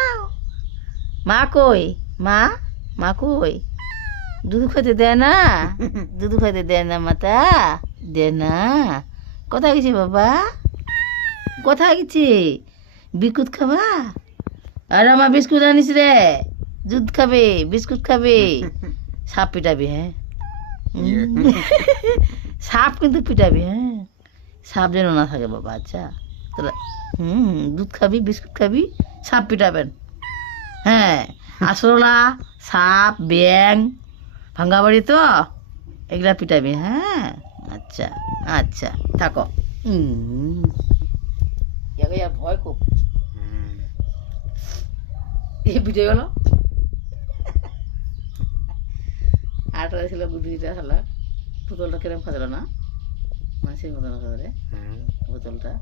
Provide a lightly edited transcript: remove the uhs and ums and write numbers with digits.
আও। মা কই? মা মা কই? দুধ খাইতে দেয় না? দুধ খাইতে দেয় না মাতা? দে না। কোথায় গেছি বাবা? কোথায় গেছি? বিস্কুট খাবা? আর আমার বিস্কুট আনিস রে। দুধ খাবে, বিস্কুট খাবে। সাপ পিটাবি, হ্যাঁ? সাপ কিন্তু পিটাবি, হ্যাঁ? সাপ যেন না থাকে বাবা, আচ্ছা? তোরা দুধ খাবি, বিস্কুট খাবি, সাপ পিটাবেন। হ্যাঁ, আসলা, সাপ, ব্যাং, ভাঙ্গা বাড়ি তো এগুলা পিটাবি, হ্যাঁ? আচ্ছা আচ্ছা, থাকো। ভয় খুব পিটে গেল। আরটা ছিল বুদ্ধিটা হলো, পুতুলটা কিরম খাজলো না, মাসির মতন করে বোতলটা।